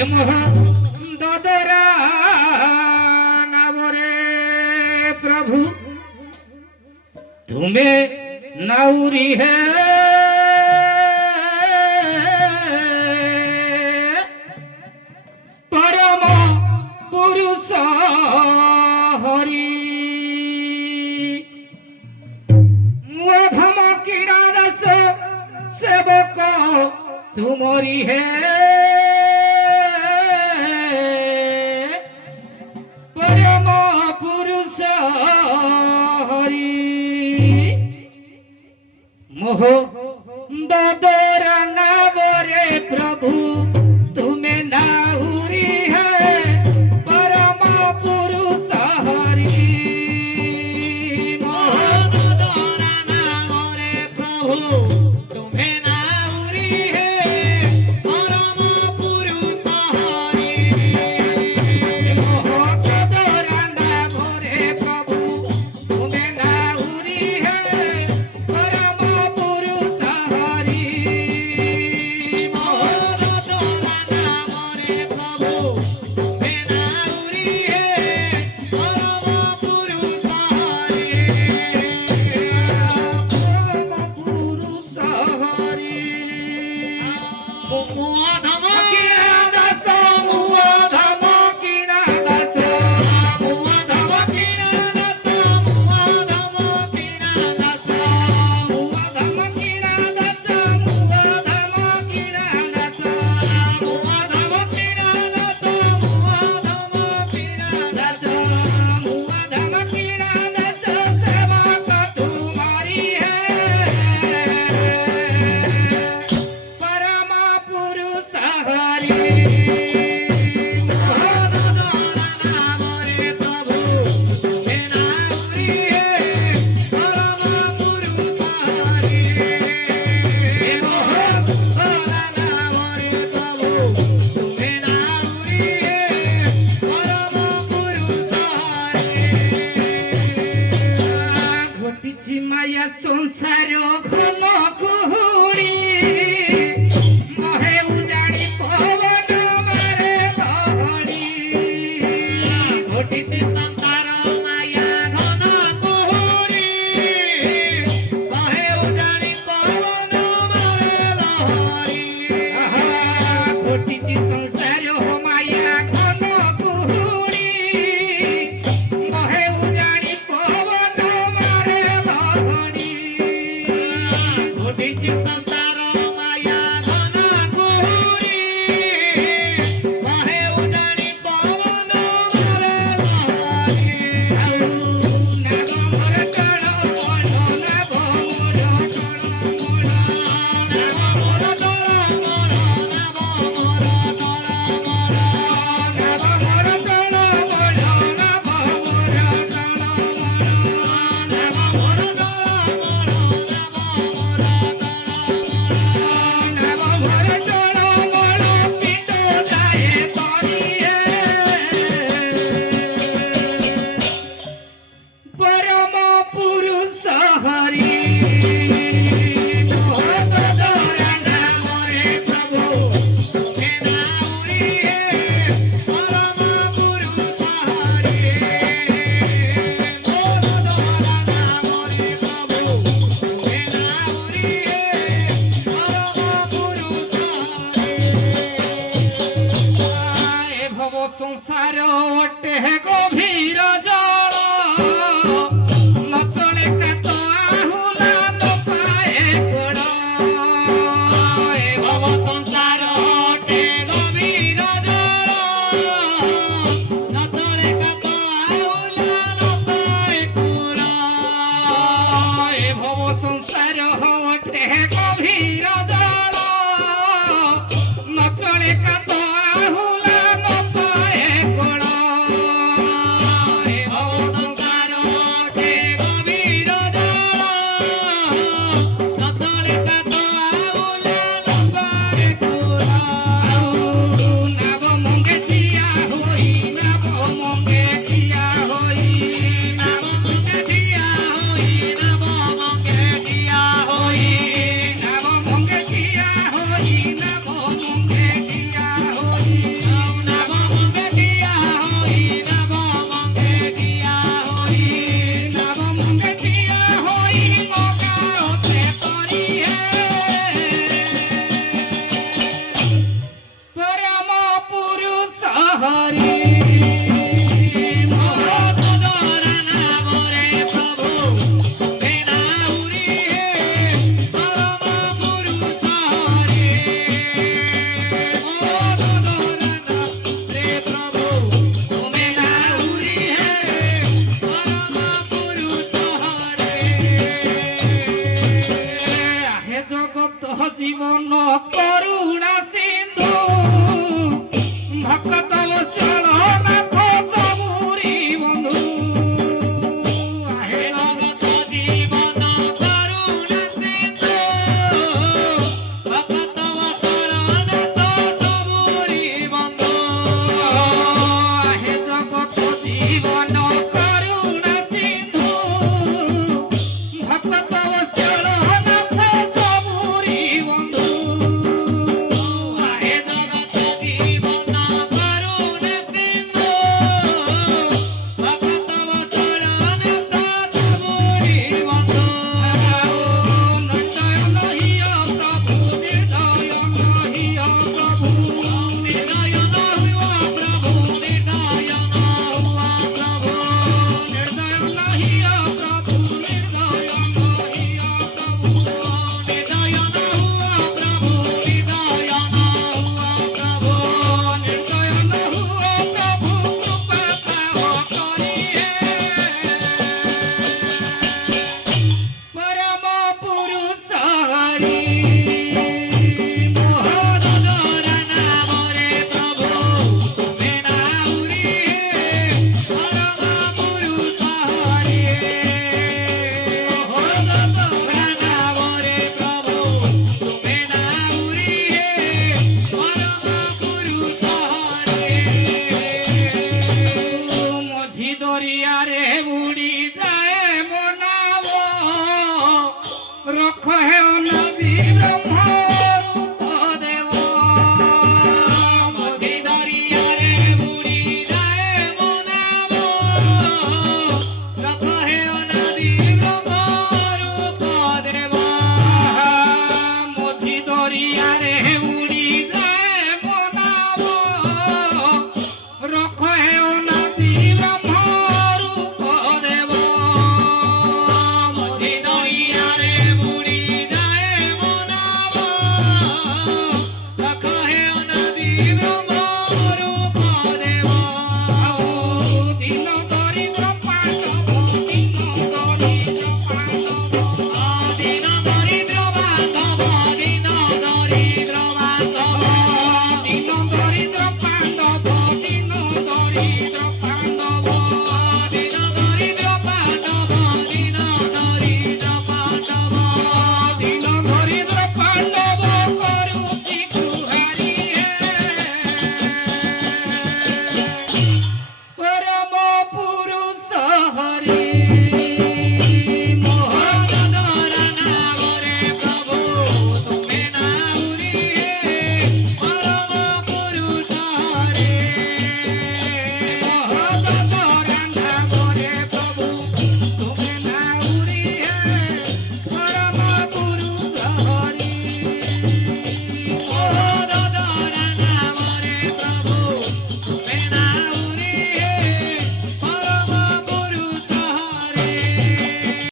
दादरा नावरे प्रभु तुम्हें नाउरी है परम पुरुष हरि धमकीड़ा रस सेवक तुमरी है मोह दादरा नावरे प्रभु तुम्हें नाउरी है परम पुरुष हरि मोह दादरा नावरे प्रभु तुम्हें नाउरी है परम पुरुष हरि मोह दादरा नावरे प्रभु तुम्हें नाउरी है परम माया संसार घन कुहुड़ी महे उजाड़ी पवन मारे लहड़ी घटित संसार माया घन कुहुड़ी महे उजाड़ी पवन मारे लहड़ी घटित संसार माया घन कुहुड़ी महे उजाड़ी पवन मारे घटित संसार माया घन कुहुड़ी महे उजाड़ी पवन मारे संसार ओटे गभीर जल नचले कात आहुला न पाए कड़ भव संसार ओटे गभीर जल नचले कात आहुला न पाए कड़ भव संसार ओटे गभीर जल नचले कात आहुला હરી